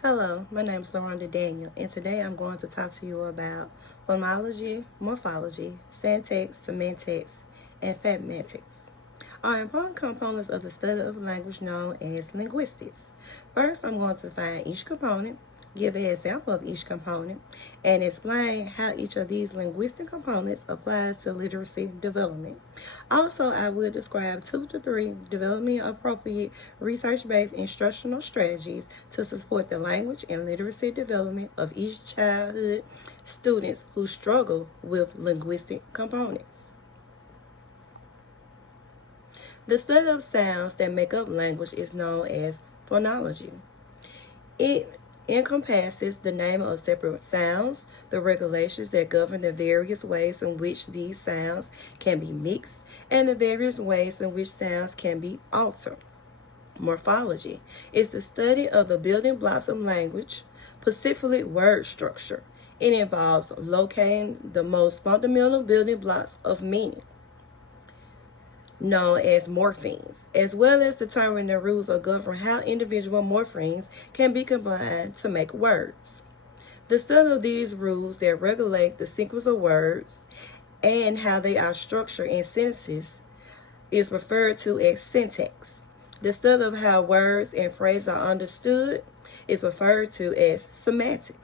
Hello, my name is LaRonda Daniel, and today I'm going to talk to you about phonology, morphology, syntax, semantics, and pragmatics are important components of the study of language known as linguistics. First, I'm going to define each component, give an example of each component, and explain how each of these linguistic components applies to literacy development. Also, I will describe 2 to 3 development appropriate research-based instructional strategies to support the language and literacy development of each childhood students who struggle with linguistic components. The study of sounds that make up language is known as phonology. It encompasses the name of separate sounds, the regulations that govern the various ways in which these sounds can be mixed, and the various ways in which sounds can be altered. Morphology is the study of the building blocks of language, specifically word structure. It involves locating the most fundamental building blocks of meaning, known as morphemes, as well as determining the rules that govern how individual morphemes can be combined to make words. The study of these rules that regulate the sequence of words and how they are structured in sentences is referred to as syntax. The study of how words and phrases are understood is referred to as semantics.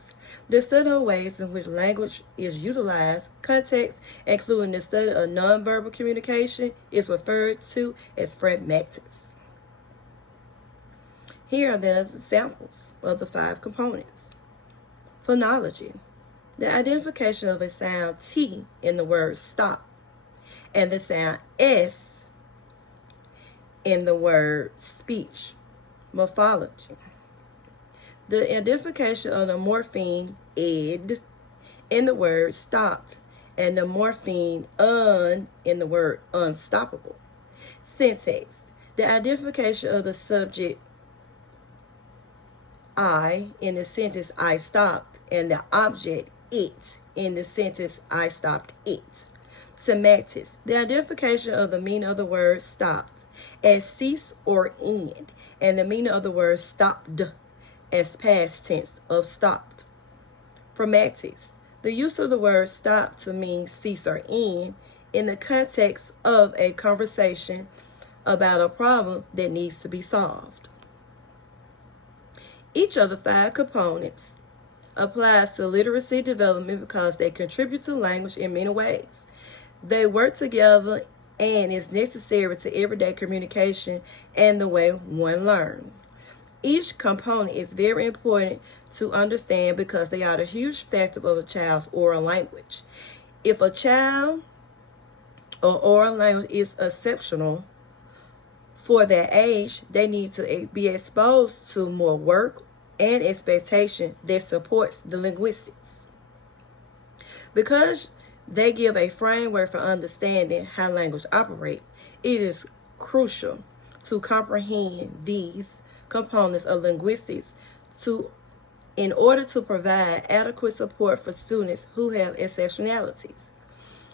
The study of ways in which language is utilized, context, including the study of nonverbal communication, is referred to as pragmatics. Here are the examples of the 5 components. Phonology, the identification of a sound T in the word stop and the sound S in the word speech. Morphology, the identification of the morpheme ed in the word stopped and the morpheme un in the word unstoppable. Syntax, the identification of the subject I in the sentence I stopped and the object it in the sentence I stopped it. Semantics, the identification of the meaning of the word stopped as cease or end and the meaning of the word stopped as past tense of stopped. Pragmatics, the use of the word stop to mean cease or end in the context of a conversation about a problem that needs to be solved. Each of the 5 components applies to literacy development because they contribute to language in many ways. They work together and is necessary to everyday communication and the way one learns. Each component is very important to understand because they are a huge factor of a child's oral language. If a child or oral language is exceptional for their age, they need to be exposed to more work and expectation that supports the linguistics. Because they give a framework for understanding how language operates, it is crucial to comprehend these components of linguistics in order to provide adequate support for students who have exceptionalities.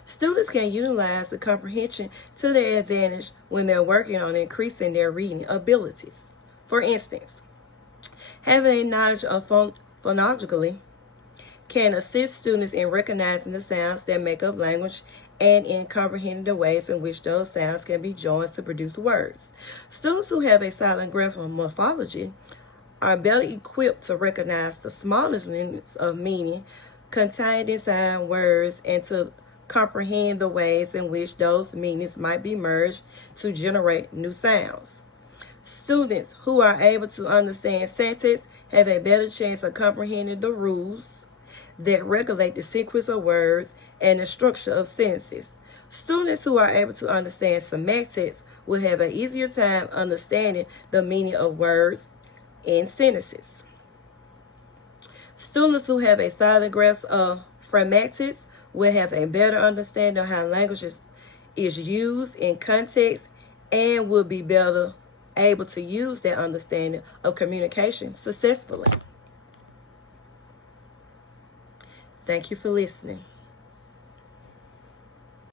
Students can utilize the comprehension to their advantage when they're working on increasing their reading abilities. For instance, having a knowledge of phonology can assist students in recognizing the sounds that make up language and in comprehending the ways in which those sounds can be joined to produce words. Students who have a solid grasp of morphology are better equipped to recognize the smallest units of meaning contained inside words and to comprehend the ways in which those meanings might be merged to generate new sounds. Students who are able to understand syntax have a better chance of comprehending the rules that regulate the sequence of words and the structure of sentences. Students who are able to understand semantics will have an easier time understanding the meaning of words in sentences. Students who have a solid grasp of pragmatics will have a better understanding of how language is used in context and will be better able to use their understanding of communication successfully. Thank you for listening.